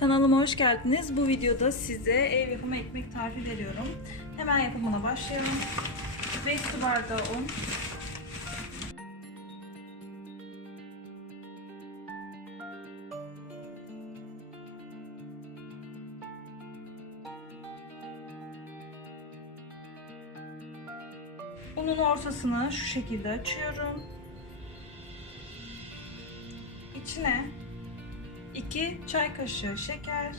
Kanalıma hoş geldiniz. Bu videoda size ev yapımı ekmek tarifi veriyorum. Hemen yapımına başlayalım. 5 su bardağı un. Unun ortasını şu şekilde açıyorum. İçine 2 çay kaşığı şeker,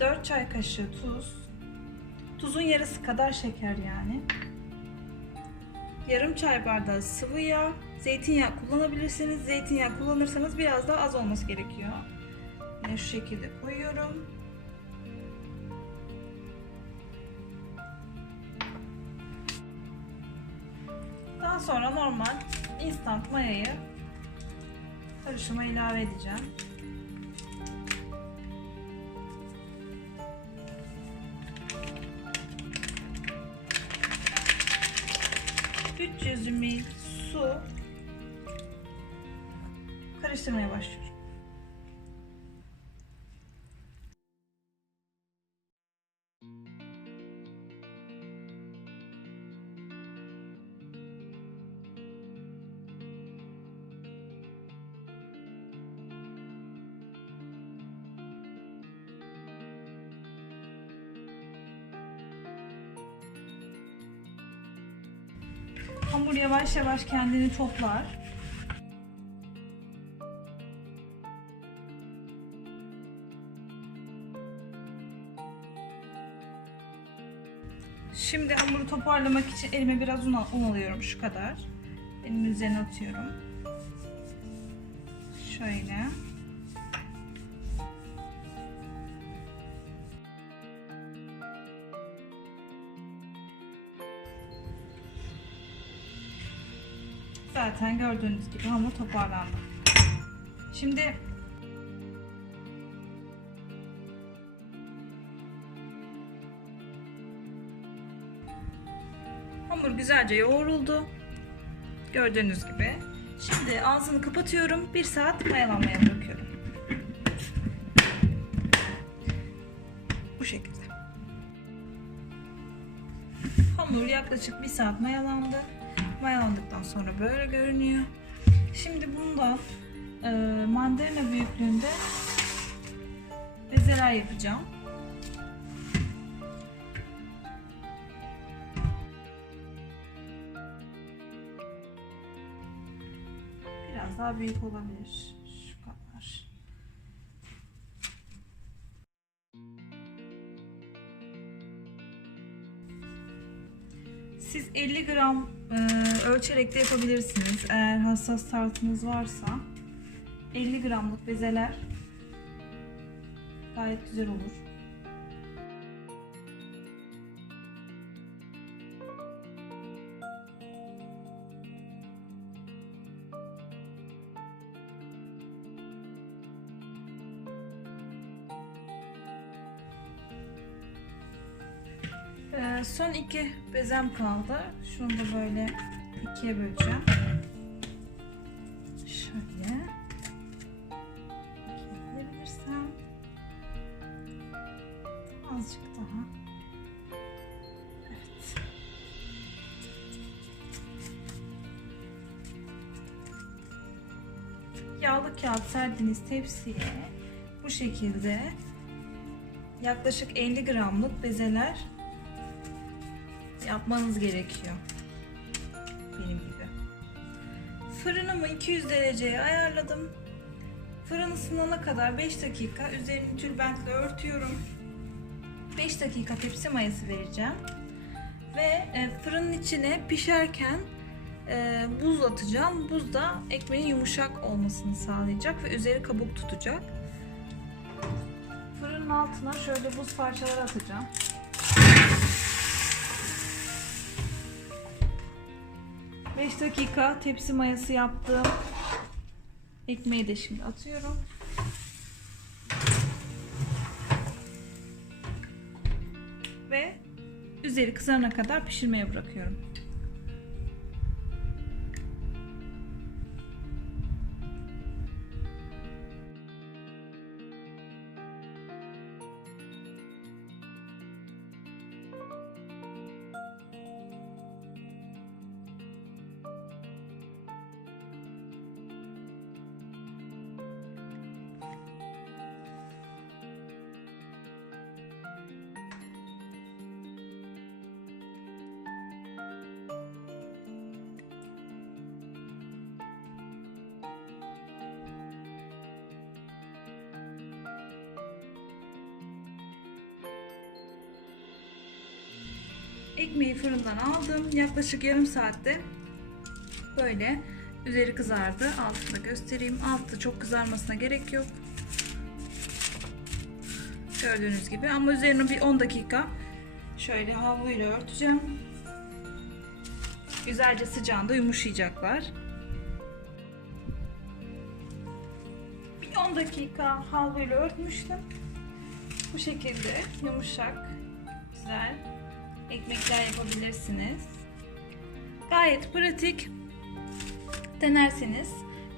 4 çay kaşığı tuz, tuzun yarısı kadar şeker yani. Yarım çay bardağı sıvı yağ, zeytinyağı kullanabilirsiniz. Zeytinyağı kullanırsanız biraz daha az olması gerekiyor. Yine şu şekilde koyuyorum. Daha sonra normal instant mayayı karışıma ilave edeceğim. ...300 ml su... ...karıştırmaya başlıyorum. Hamur yavaş yavaş kendini toplar. Şimdi hamuru toparlamak için elime biraz un, un alıyorum şu kadar. Elimin üzerine atıyorum. Şöyle. Zaten gördüğünüz gibi hamur toparlandı. Şimdi hamur güzelce yoğruldu. Gördüğünüz gibi. Şimdi ağzını kapatıyorum. Bir saat mayalanmaya bırakıyorum. Bu şekilde. Hamur yaklaşık bir saat mayalandı. Mayalandıktan sonra böyle görünüyor. Şimdi bundan e, mandalina büyüklüğünde bezeler yapacağım. Biraz daha büyük olabilir. Siz 50 gram e, ölçerek de yapabilirsiniz. Eğer hassas tartınız varsa 50 gramlık bezeler gayet güzel olur. Ee, son iki bezem kaldı. Şunu da böyle ikiye böleceğim. Şöyle. İkiye bölebilirsem. Azıcık daha. Evet. Yağlı kağıt serdiğiniz tepsiye bu şekilde yaklaşık 50 gramlık bezeler yapmanız gerekiyor. Benim gibi. Fırınımı 200 dereceye ayarladım. Fırın ısınana kadar 5 dakika üzerini tülbentle örtüyorum. 5 dakika tepsi mayası vereceğim. Ve e, fırının içine pişerken e, buz atacağım. Buz da ekmeğin yumuşak olmasını sağlayacak ve üzeri kabuk tutacak. Fırının altına şöyle buz parçaları atacağım. Beş dakika tepsi mayası yaptım. Ekmeği de şimdi atıyorum. Ve üzeri kızarana kadar pişirmeye bırakıyorum. Ekmeği fırından aldım. Yaklaşık yarım saatte böyle üzeri kızardı. Altını göstereyim. Altı çok kızarmasına gerek yok. Gördüğünüz gibi ama üzerini bir 10 dakika şöyle havluyla örteceğim. Güzelce sıcağında yumuşayacaklar. Bir 10 dakika havluyla örtmüştüm. Bu şekilde yumuşak, güzel ekmekler yapabilirsiniz. Gayet pratik. Denerseniz,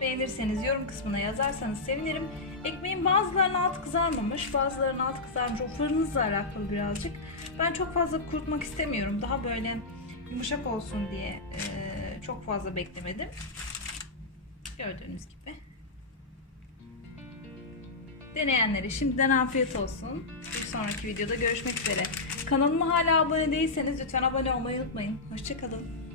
beğenirseniz yorum kısmına yazarsanız sevinirim. Ekmeğin bazılarının altı kızarmamış, bazılarının altı kızarmış. O fırınızla alakalı birazcık. Ben çok fazla kurutmak istemiyorum. Daha böyle yumuşak olsun diye eee, çok fazla beklemedim. Gördüğünüz gibi. Deneyenlere şimdiden afiyet olsun. Bir sonraki videoda görüşmek üzere. Kanalıma hala abone değilseniz lütfen abone olmayı unutmayın. Hoşçakalın.